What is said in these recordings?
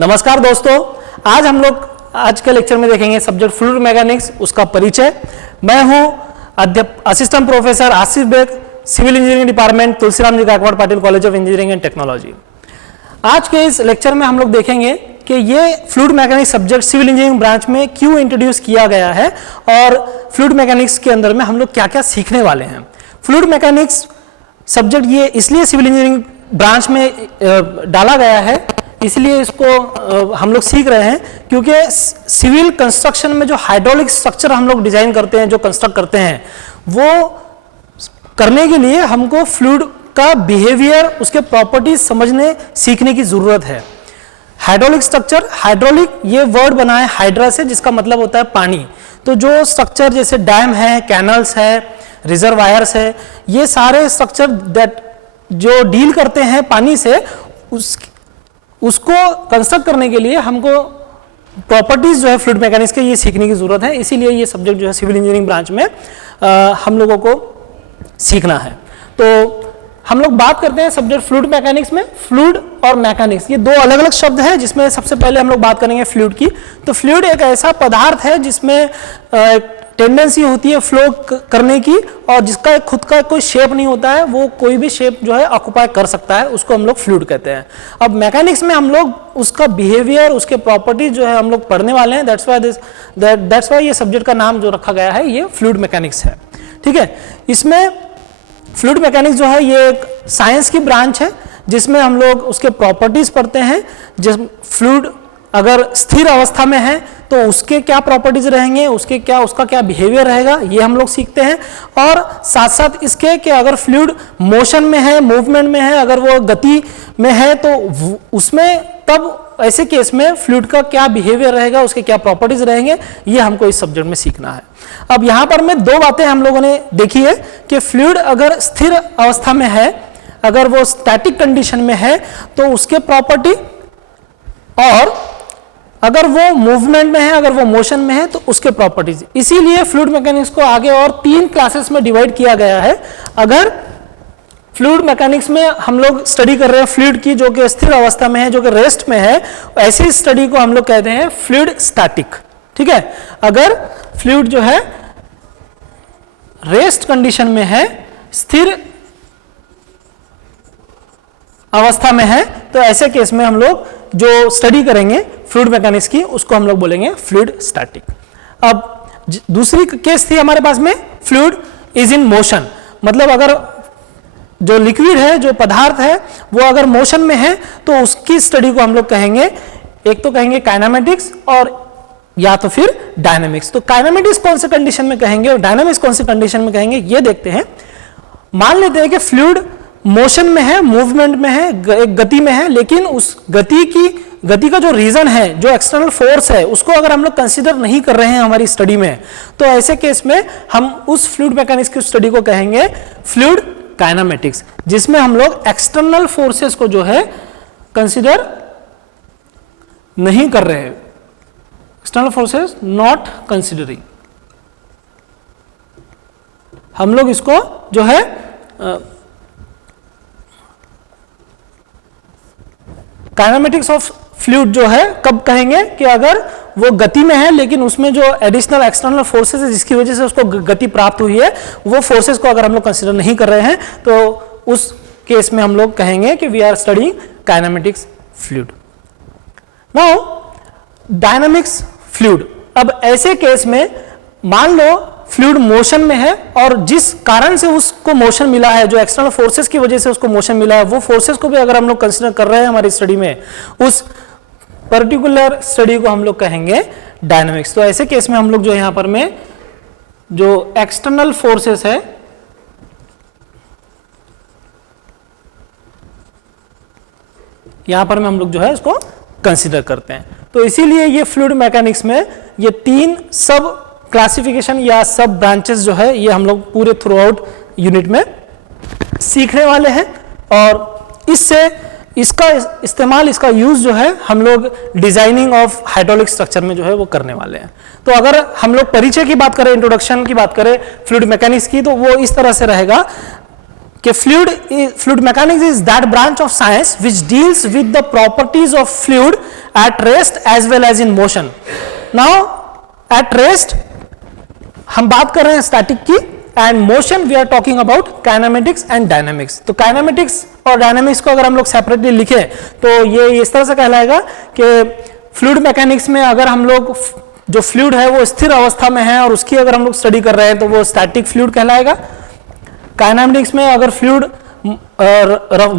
नमस्कार दोस्तों, आज हम लोग आज के लेक्चर में देखेंगे सब्जेक्ट फ्लूइड मैकेनिक्स, उसका परिचय। मैं हूं assistant professor Asif Baig, civil engineering department, Tulsiram ji Gaikwad Patil college of engineering and technology. आज के इस लेक्चर में हम लोग देखेंगे कि ये fluid mechanics subject civil engineering branch में क्यों इंट्रोड्यूस किया गया है और फ्लूइड मैकेनिक्स के अंदर में हम लोग क्या क्या सीखने वाले हैं। फ्लूइड मैकेनिक्स सब्जेक्ट ये इसलिए सिविल इंजीनियरिंग ब्रांच में डाला गया है, इसलिए इसको हम लोग सीख रहे हैं क्योंकि सिविल कंस्ट्रक्शन में जो हाइड्रोलिक स्ट्रक्चर हम लोग डिजाइन करते हैं, जो कंस्ट्रक्ट करते हैं, वो करने के लिए हमको फ्लूइड का बिहेवियर, उसके प्रॉपर्टीज समझने सीखने की जरूरत है। हाइड्रोलिक स्ट्रक्चर, हाइड्रोलिक ये वर्ड बना है हाइड्रा से, जिसका मतलब होता है पानी। तो जो स्ट्रक्चर जैसे डैम है, कैनल्स है, रिजर्वायर्स है, ये सारे स्ट्रक्चर दैट जो डील करते हैं पानी से, उसको कंस्ट्रक्ट करने के लिए हमको प्रॉपर्टीज जो है फ्लूइड मैकेनिक्स के ये सीखने की जरूरत है। इसीलिए ये सब्जेक्ट जो है सिविल इंजीनियरिंग ब्रांच में हम लोगों को सीखना है। तो हम लोग बात करते हैं सब्जेक्ट फ्लूइड मैकेनिक्स में। फ्लूइड और मैकेनिक्स ये दो अलग अलग शब्द हैं, जिसमें सबसे पहले हम लोग बात करेंगे फ्लूइड की। तो फ्लूइड एक ऐसा पदार्थ है जिसमें टेंडेंसी होती है फ्लो करने की, और जिसका खुद का कोई शेप नहीं होता है, वो कोई भी शेप जो है ऑक्युपाई कर सकता है, उसको हम लोग फ्लूइड कहते हैं। अब मैकेनिक्स में हम लोग उसका बिहेवियर, उसके प्रॉपर्टीज जो है हम लोग पढ़ने वाले हैं। दैट्स वाई ये सब्जेक्ट का नाम जो रखा गया है ये फ्लूइड मैकेनिक्स है। ठीक है, इसमें फ्लूइड मैकेनिक्स जो है ये एक साइंस की ब्रांच है जिसमें हम लोग उसके प्रॉपर्टीज पढ़ते हैं। जिस फ्लूइड अगर स्थिर अवस्था में है तो उसके क्या प्रॉपर्टीज रहेंगे, उसका क्या बिहेवियर रहेगा, ये हम लोग सीखते हैं। और साथ साथ इसके कि अगर फ्लूइड मोशन में है, मूवमेंट में है, अगर वो गति में है, तो उसमें तब ऐसे केस में फ्लूइड का क्या बिहेवियर रहेगा, उसके क्या प्रॉपर्टीज रहेंगे, ये हमको इस सब्जेक्ट में सीखना है। अब यहां पर में दो बातें हम लोगों ने देखी है कि फ्लूइड अगर स्थिर अवस्था में है, अगर वो स्टैटिक कंडीशन में है, तो उसके प्रॉपर्टी, और अगर वो मूवमेंट में है, अगर वो मोशन में है, तो उसके प्रॉपर्टीज। इसीलिए फ्लूइड मैकेनिक्स को आगे और 3 क्लासेस में डिवाइड किया गया है। अगर फ्लूइड मैकेनिक्स में हम लोग स्टडी कर रहे हैं फ्लूइड की, जो कि स्थिर अवस्था में है, जो कि रेस्ट में है, ऐसी स्टडी को हम लोग कहते हैं फ्लूइड स्टैटिक। ठीक है, अगर फ्लूइड जो है रेस्ट कंडीशन में है, स्थिर अवस्था में है, तो ऐसे केस में हम लोग जो स्टडी करेंगे फ्लूइड मैकेनिक्स की, उसको हम लोग बोलेंगे फ्लूइड स्टैटिक। अब दूसरी केस थी हमारे पास में फ्लूइड इज इन मोशन, मतलब अगर जो लिक्विड है, जो पदार्थ है, वो अगर मोशन में है, तो उसकी स्टडी को हम लोग कहेंगे, एक तो कहेंगे काइनेमेटिक्स और या तो फिर डायनामिक्स। तो काइनेमेटिक्स कौन से कंडीशन में कहेंगे और डायनामिक्स कौन से कंडीशन में कहेंगे, ये देखते हैं। मान लेते हैं कि फ्लूइड मोशन में है, मूवमेंट में है, एक गति में है, लेकिन उस गति का जो रीजन है, जो एक्सटर्नल फोर्स है, उसको अगर हम लोग कंसीडर नहीं कर रहे हैं हमारी स्टडी में, तो ऐसे केस में हम उस फ्लूइड मैकेनिक्स की स्टडी को कहेंगे फ्लूइड काइनेमेटिक्स, जिसमें हम लोग एक्सटर्नल फोर्सेस को जो है कंसीडर नहीं कर रहे हैं, एक्सटर्नल फोर्सेस नॉट कंसीडरिंग। हम लोग इसको जो है काइनेमेटिक्स ऑफ फ्लूइड जो है कब कहेंगे कि अगर वो गति में है, लेकिन उसमें जो एडिशनल एक्सटर्नल फोर्सेस है जिसकी वजह से उसको गति प्राप्त हुई है, वो फोर्सेस को अगर हम लोग कंसीडर नहीं कर रहे हैं, तो उस केस में हम लोग कहेंगे कि we are studying kinematics fluid. Now dynamics fluid. अब ऐसे केस में मान लो फ्लूइड मोशन में है, और जिस कारण से उसको मोशन मिला है, जो एक्सटर्नल फोर्सेस की वजह से उसको मोशन मिला है, वो फोर्सेस को भी अगर हम लोग कंसीडर कर रहे हैं हमारी स्टडी में, उस पर्टिकुलर स्टडी को हम लोग कहेंगे डायनामिक्स। तो ऐसे केस में हम लोग जो यहां पर में जो एक्सटर्नल फोर्सेस है, यहां पर में हम लोग जो है इसको कंसीडर करते हैं। तो इसीलिए ये फ्लूइड मैकेनिक्स में ये 3 सब क्लासिफिकेशन या सब ब्रांचेस जो है, ये हम लोग पूरे थ्रू आउट यूनिट में सीखने वाले हैं, और इससे इसका इस्तेमाल, इसका यूज जो है हम लोग डिजाइनिंग ऑफ हाइड्रोलिक स्ट्रक्चर में जो है वो करने वाले हैं। तो अगर हम लोग परिचय की बात करें, इंट्रोडक्शन की बात करें फ्लूइड मैकेनिक्स की, तो वो इस तरह से रहेगा कि fluid mechanics is that branch of science which deals with the properties of fluid at rest as well as in motion. Now at rest हम बात कर रहे हैं स्टैटिक की, and motion we are talking about kinematics and dynamics. तो kinematics और dynamics को अगर हम लोग सेपरेटली लिखें तो ये इस तरह से कहलाएगा कि फ्लूइड मैकेनिक्स में अगर हम लोग जो फ्लूइड है वो स्थिर अवस्था में है और उसकी अगर हम लोग स्टडी कर रहे हैं तो वो स्टैटिक फ्लूइड कहलाएगा। काइनेमेटिक्स में अगर फ्लूइड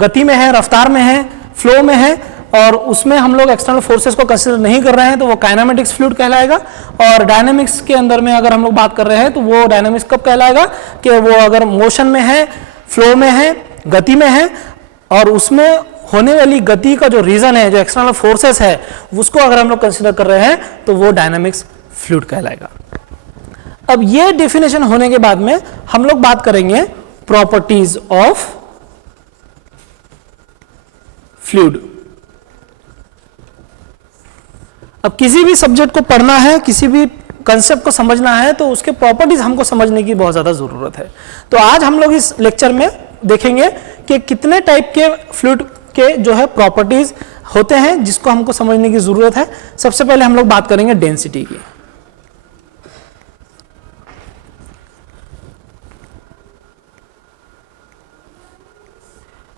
गति में है, रफ्तार में है, फ्लो में है और उसमें हम लोग एक्सटर्नल फोर्सेस को कंसीडर नहीं कर रहे हैं तो वो काइनेमेटिक्स फ्लूइड कहलाएगा। और डायनामिक्स के अंदर में अगर हम लोग बात कर रहे हैं तो वो डायनामिक्स कब कहलाएगा कि वो अगर मोशन में है, फ्लो में है, गति में है और उसमें होने वाली गति का जो रीजन है, जो एक्सटर्नल फोर्सेस है, उसको अगर हम लोग कंसीडर कर रहे हैं तो वो डायनामिक्स फ्लूइड कहलाएगा। अब ये डेफिनेशन होने के बाद में हम लोग बात करेंगे प्रॉपर्टीज ऑफ फ्लूइड। अब किसी भी सब्जेक्ट को पढ़ना है, किसी भी कंसेप्ट को समझना है तो उसके प्रॉपर्टीज हमको समझने की बहुत ज्यादा जरूरत है। तो आज हम लोग इस लेक्चर में देखेंगे कि कितने टाइप के फ्लूइड के जो है प्रॉपर्टीज होते हैं जिसको हमको समझने की जरूरत है। सबसे पहले हम लोग बात करेंगे डेंसिटी की।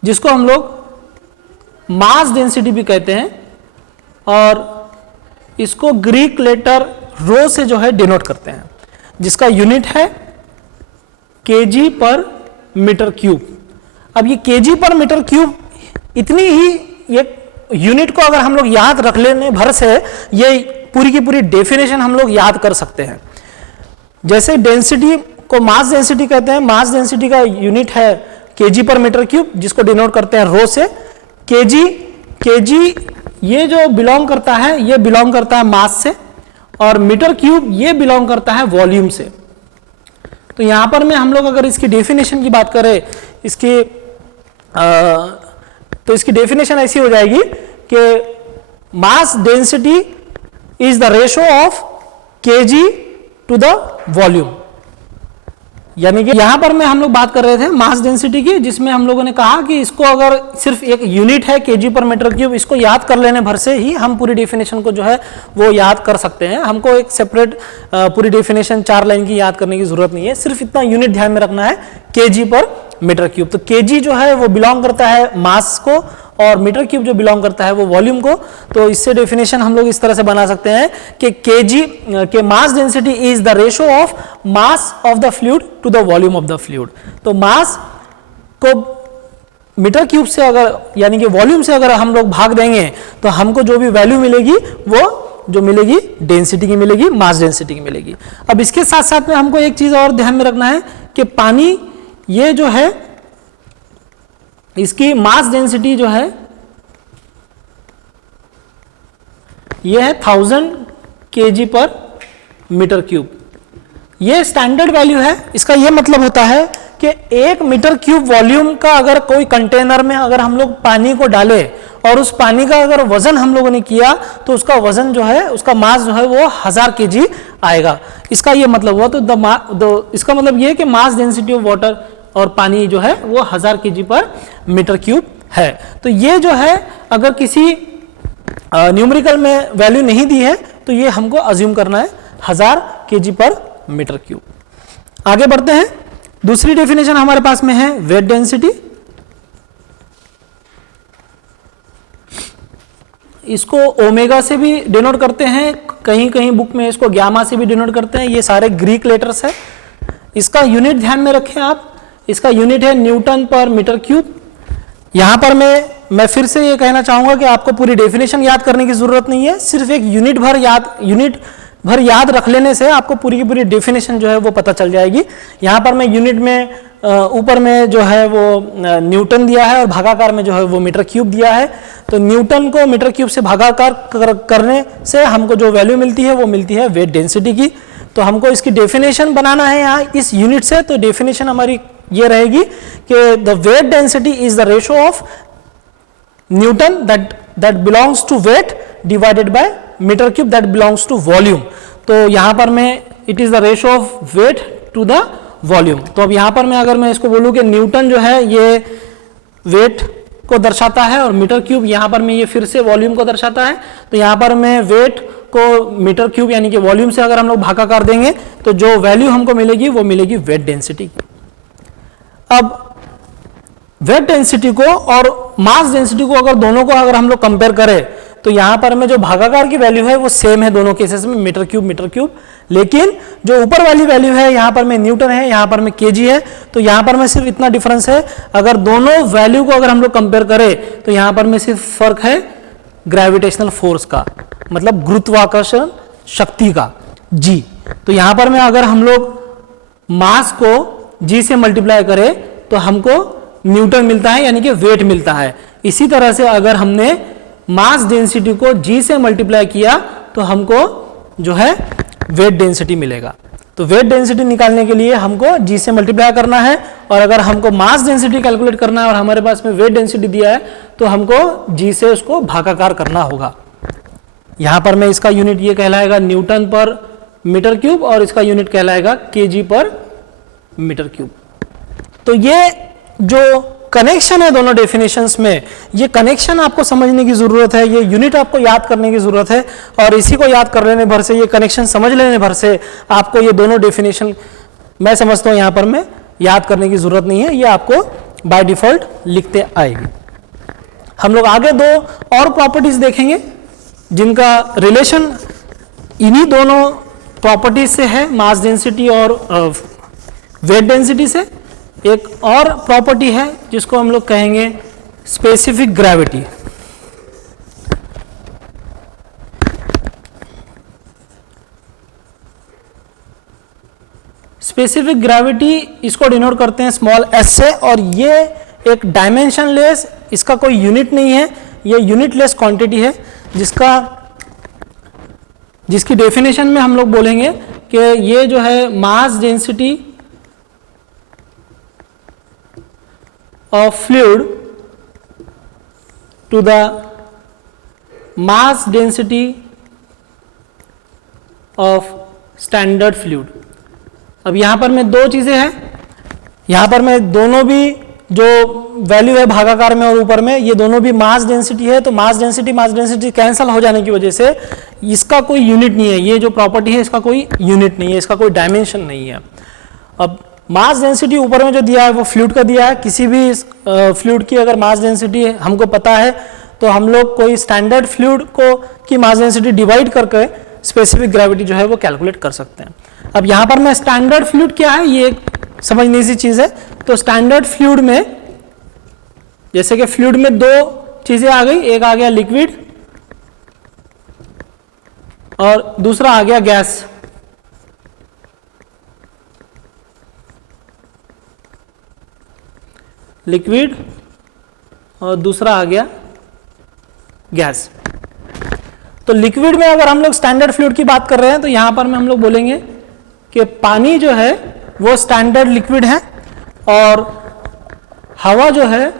जिसको हम लोग मास डेंसिटी भी कहते हैं और इसको ग्रीक लेटर रो से जो है डिनोट करते हैं, जिसका यूनिट है केजी पर मीटर क्यूब। अब ये केजी पर मीटर क्यूब इतनी ही ये यूनिट को अगर हम लोग याद रख लेने भर से ये पूरी की पूरी डेफिनेशन हम लोग याद कर सकते हैं। जैसे डेंसिटी को मास डेंसिटी कहते हैं, मास डेंसिटी का यूनिट है केजी पर मीटर क्यूब जिसको डिनोट करते हैं रो से। केजी ये जो बिलोंग करता है, ये बिलोंग करता है मास से और मीटर क्यूब ये बिलोंग करता है वॉल्यूम से। तो यहां पर में हम लोग अगर इसकी डेफिनेशन की बात करें, तो इसकी डेफिनेशन ऐसी हो जाएगी कि mass density is the ratio of KG to the volume. यानी कि यहां पर में हम लोग बात कर रहे थे मास डेंसिटी की, जिसमें हम लोगों ने कहा कि इसको अगर सिर्फ एक यूनिट है केजी पर मीटर क्यूब, इसको याद कर लेने भर से ही हम पूरी डेफिनेशन को जो है वो याद कर सकते हैं। हमको एक सेपरेट पूरी डेफिनेशन 4 लाइन की याद करने की जरूरत नहीं है, सिर्फ इतना यूनिट ध्यान में रखना है केजी पर मीटर क्यूब। तो केजी जो है वो बिलोंग करता है मास को और मीटर क्यूब जो बिलोंग करता है वो वॉल्यूम को। तो इससे डेफिनेशन हम लोग इस तरह से बना सकते हैं कि केजी के mass density is the ratio of mass of the fluid to the volume of the fluid. तो मास को मीटर क्यूब से अगर यानी कि वॉल्यूम से अगर हम लोग भाग देंगे तो हमको जो भी वैल्यू मिलेगी वो जो मिलेगी डेंसिटी की मिलेगी, मास डेंसिटी की मिलेगी। अब इसके साथ साथ में हमको एक चीज और ध्यान में रखना है कि पानी ये जो है इसकी मास डेंसिटी जो है ये है 1000 केजी पर मीटर क्यूब। ये स्टैंडर्ड वैल्यू है। इसका ये मतलब होता है कि 1 मीटर क्यूब वॉल्यूम का अगर कोई कंटेनर में अगर हम लोग पानी को डालें और उस पानी का अगर वजन हम लोगों ने किया तो उसका वजन जो है, उसका मास जो है वो 1000 केजी आएगा। इसका ये मतलब हुआ। तो इसका मतलब ये कि मास डेंसिटी ऑफ वाटर और पानी जो है वो 1000 केजी पर मीटर क्यूब है। तो ये जो है अगर किसी न्यूमेरिकल में वैल्यू नहीं दी है तो ये हमको अज्यूम करना है 1000 केजी पर मीटर क्यूब। आगे बढ़ते हैं। दूसरी डेफिनेशन हमारे पास में है वेट डेंसिटी। इसको ओमेगा से भी डिनोट करते हैं, कहीं कहीं बुक में इसको ग्यामा से भी डिनोट करते हैं। ये सारे ग्रीक लेटर्स है। इसका यूनिट ध्यान में रखें आप, इसका यूनिट है न्यूटन पर मीटर क्यूब। यहां पर मैं फिर से ये कहना चाहूंगा कि आपको पूरी डेफिनेशन याद करने की जरूरत नहीं है, सिर्फ एक यूनिट भर याद रख लेने से आपको पूरी की पूरी डेफिनेशन जो है वो पता चल जाएगी। यहां पर मैं यूनिट में ऊपर में जो है वो न्यूटन दिया है और भागाकार में जो है वो मीटर क्यूब दिया है। तो न्यूटन को मीटर क्यूब से भागाकार करने से हमको जो वैल्यू मिलती है वो मिलती है वेट डेंसिटी की। तो हमको इसकी डेफिनेशन बनाना है यहाँ इस यूनिट से। तो डेफिनेशन हमारी ये रहेगी कि the weight density is the ratio of newton that belongs to weight divided by metre cube that belongs to volume. तो यहां पर मैं it is the ratio of weight to the volume. तो अब यहाँ पर मैं अगर मैं इसको बोलूँ कि न्यूटन जो है ये वेट को दर्शाता है और मीटर क्यूब यहाँ पर मैं ये फिर से वॉल्यूम को दर्शाता है, तो यहाँ पर मैं वेट को मीटर क्यूब यानी कि वॉल्यूम से अगर हम लोग भागाकार देंगे तो जो वैल्यू हमको मिलेगी वो मिलेगी वेट डेंसिटी की। अब वेट डेंसिटी को और मास डेंसिटी को अगर दोनों को अगर हम लोग कंपेयर करें तो यहाँ पर में जो भागाकार की वैल्यू है वो सेम है दोनों केसेस में, मीटर क्यूब, लेकिन जो ऊपर वाली वैल्यू है यहाँ पर में न्यूटन है, यहाँ पर में केजी है। तो यहाँ पर में सिर्फ इतना डिफरेंस है, अगर दोनों वैल्यू को अगर हम लोग कंपेयर करें तो यहाँ पर में सिर्फ फर्क है ग्रेविटेशनल फोर्स का, मतलब गुरुत्वाकर्षण शक्ति का, जी। तो यहाँ पर में अगर हम लोग मास को जी से मल्टीप्लाई करें तो हमको न्यूटन मिलता है यानी कि वेट मिलता है। इसी तरह से अगर हमने मास डेंसिटी को जी से मल्टीप्लाई किया तो हमको जो है वेट डेंसिटी मिलेगा। तो वेट डेंसिटी निकालने के लिए हमको जी से मल्टीप्लाई करना है, और अगर हमको मास डेंसिटी कैलकुलेट करना है और हमारे पास में वेट डेंसिटी दिया है तो हमको जी से उसको भागाकार करना होगा। यहां पर मैं इसका यूनिट ये कहलाएगा न्यूटन पर मीटर क्यूब और इसका यूनिट कहलाएगा केजी पर मीटर क्यूब। तो ये जो कनेक्शन है दोनों डेफिनेशंस में, ये कनेक्शन आपको समझने की जरूरत है, ये यूनिट आपको याद करने की जरूरत है, और इसी को याद कर लेने भर से, ये कनेक्शन समझ लेने भर से आपको ये दोनों डेफिनेशन मैं समझता हूं यहां पर में याद करने की जरूरत नहीं है, ये आपको बाय डिफॉल्ट लिखते आएगी। हम लोग आगे दो और प्रॉपर्टीज देखेंगे जिनका रिलेशन इन्हीं दोनों प्रॉपर्टीज से है, मास डेंसिटी और वेट डेंसिटी से। एक और प्रॉपर्टी है जिसको हम लोग कहेंगे स्पेसिफिक ग्रेविटी। स्पेसिफिक ग्रेविटी इसको डिनोट करते हैं स्मॉल एस से, और ये एक डायमेंशनलेस, इसका कोई यूनिट नहीं है, ये यूनिटलेस क्वांटिटी है जिसकी डेफिनेशन में हम लोग बोलेंगे कि ये जो है mass density of fluid to the mass density of standard fluid। अब यहां पर में दो चीजें हैं, यहां पर में दोनों भी जो वैल्यू है भागाकार में और ऊपर में, ये दोनों भी मास डेंसिटी है। तो मास डेंसिटी कैंसल हो जाने की वजह से इसका कोई यूनिट नहीं है, ये जो प्रॉपर्टी है इसका कोई यूनिट नहीं है, इसका कोई डायमेंशन नहीं है। अब मास डेंसिटी ऊपर में जो दिया है वो फ्लूइड का दिया है। किसी भी फ्लूइड की अगर मास डेंसिटी हमको पता है तो हम लोग कोई स्टैंडर्ड फ्लूइड को की मास डेंसिटी डिवाइड करके स्पेसिफिक ग्रेविटी जो है वो कैलकुलेट कर सकते हैं। अब यहाँ पर मैं स्टैंडर्ड फ्लूइड क्या है ये समझने सी चीज है। तो स्टैंडर्ड फ्लूइड में जैसे कि फ्लूइड में दो चीजें आ गई, एक आ गया लिक्विड और दूसरा आ गया गैस। लिक्विड और दूसरा आ गया गैस। तो लिक्विड में अगर हम लोग स्टैंडर्ड फ्लूइड की बात कर रहे हैं तो यहां पर में हम लोग बोलेंगे कि पानी जो है वो स्टैंडर्ड लिक्विड है, और हवा जो है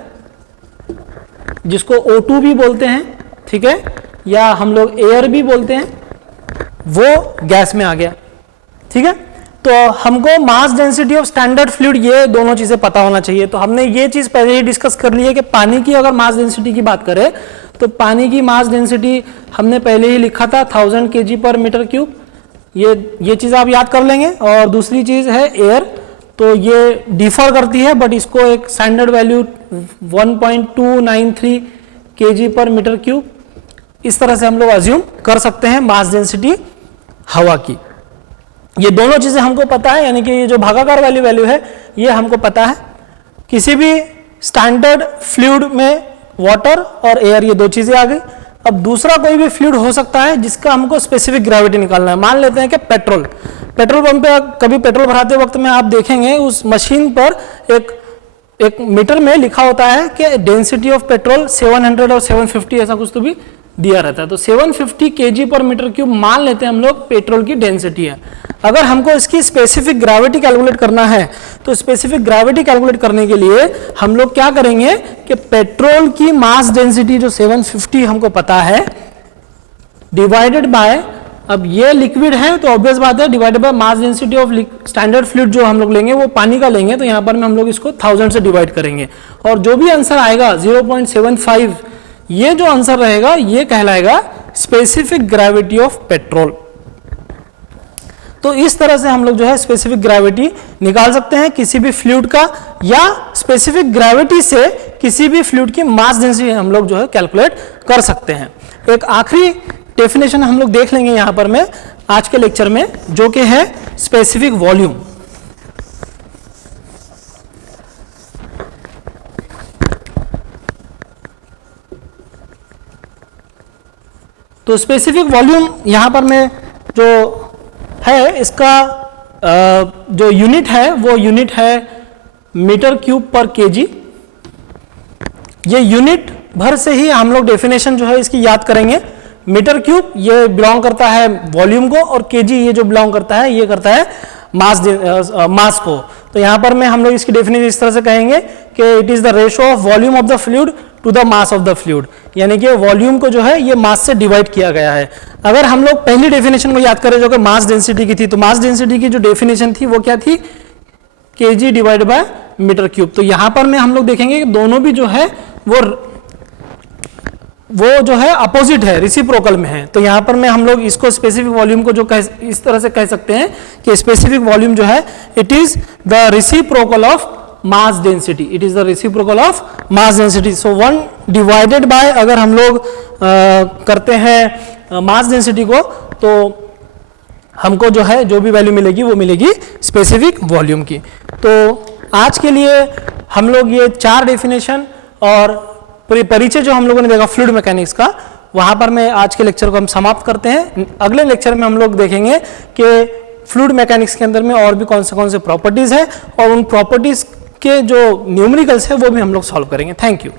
जिसको O2 भी बोलते हैं, ठीक है, या हम लोग एयर भी बोलते हैं, वो गैस में आ गया। ठीक है, तो हमको mass density of standard fluid ये दोनों चीजें पता होना चाहिए। तो हमने ये चीज पहले ही डिस्कस कर ली है कि पानी की अगर मास डेंसिटी की बात करें तो पानी की मास डेंसिटी हमने पहले ही लिखा था 1000 kg पर मीटर क्यूब, ये चीज आप याद कर लेंगे। और दूसरी चीज है एयर, तो ये डिफर करती है बट इसको एक स्टैंडर्ड वैल्यू 1.293 kg पर मीटर क्यूब, इस तरह से हम लोग अज्यूम कर सकते हैं मास डेंसिटी हवा की। ये दोनों चीजें हमको पता है, यानी कि ये जो भागाकार वाली वैल्यू है ये हमको पता है। किसी भी स्टैंडर्ड फ्लूइड में वाटर और एयर ये दो चीजें आ गई। अब दूसरा कोई भी फ्लूइड हो सकता है जिसका हमको स्पेसिफिक ग्रेविटी निकालना है। मान लेते हैं कि पेट्रोल पंप पे कभी पेट्रोल भराते वक्त में आप देखेंगे उस मशीन पर एक मीटर में लिखा होता है कि डेंसिटी ऑफ पेट्रोल 700 और 750 ऐसा कुछ तो भी दिया रहता है। तो 750 kg पर मीटर क्यूब मान लेते हैं हम लोग पेट्रोल की डेंसिटी है। अगर हमको इसकी स्पेसिफिक ग्रेविटी कैलकुलेट करना है तो स्पेसिफिक ग्रेविटी कैलकुलेट करने के लिए हम लोग क्या करेंगे कि पेट्रोल की मास डेंसिटी जो 750 हमको पता है डिवाइडेड बाय अब ये लिक्विड है तो ऑब्वियस बात है divided by mass density of standard fluid जो हम लोग लेंगे वो पानी का लेंगे, तो यहाँ पर में हम लोग इसको 1000 से डिवाइड करेंगे और जो भी आंसर आएगा 0.75, ये जो आंसर रहेगा ये कहलाएगा स्पेसिफिक ग्रेविटी ऑफ पेट्रोल। तो इस तरह से हम लोग जो है स्पेसिफिक ग्रेविटी निकाल सकते हैं किसी भी फ्लूइड का, या स्पेसिफिक ग्रेविटी से किसी भी फ्लूइड की मास डेंसिटी हम लोग जो है कैलकुलेट कर सकते हैं। एक आखिरी डेफिनेशन हम लोग देख लेंगे यहां पर में आज के लेक्चर में, जो कि है स्पेसिफिक वॉल्यूम। तो स्पेसिफिक वॉल्यूम यहां पर में जो है इसका जो यूनिट है वो यूनिट है मीटर क्यूब पर केजी। ये यूनिट भर से ही हम लोग डेफिनेशन जो है इसकी याद करेंगे। मीटर क्यूब ये बिलोंग करता है वॉल्यूम को, और केजी ये जो बिलोंग करता है ये करता है मास को। तो यहां पर में हम लोग इसकी डेफिनेशन इस तरह से कहेंगे कि it is the ratio of volume of the fluid to the mass of the fluid, यानी कि वॉल्यूम को जो है ये मास से डिवाइड किया गया है। अगर हम लोग पहली डेफिनेशन को याद करें जो कि मास डेंसिटी की थी, तो मास डेंसिटी की जो डेफिनेशन थी वो क्या थी, KG divide by metre cube. तो यहां पर में हम लोग देखेंगे कि दोनों भी जो है वो जो है अपोजिट है, रिसिप्रोकल में है। तो यहां पर में हम लोग इसको स्पेसिफिक वॉल्यूम को जो इस तरह से कह सकते हैं कि स्पेसिफिक वॉल्यूम जो है it is the reciprocal of mass density, it is the reciprocal of mass density. So 1 divided by अगर हम लोग करते हैं मास डेंसिटी को, तो हमको जो है जो भी वैल्यू मिलेगी वो मिलेगी स्पेसिफिक वॉल्यूम की। तो आज के लिए हम लोग ये 4 डेफिनेशन और पूरी परिचय जो हम लोगों ने देखा फ्लूइड मैकेनिक्स का, वहां पर मैं आज के लेक्चर को हम समाप्त करते हैं। अगले लेक्चर में हम लोग देखेंगे कि फ्लूइड मैकेनिक्स के अंदर में और भी कौन से प्रॉपर्टीज है, और उन प्रॉपर्टीज के जो न्यूमेरिकल्स है वो भी हम लोग सॉल्व करेंगे। Thank you.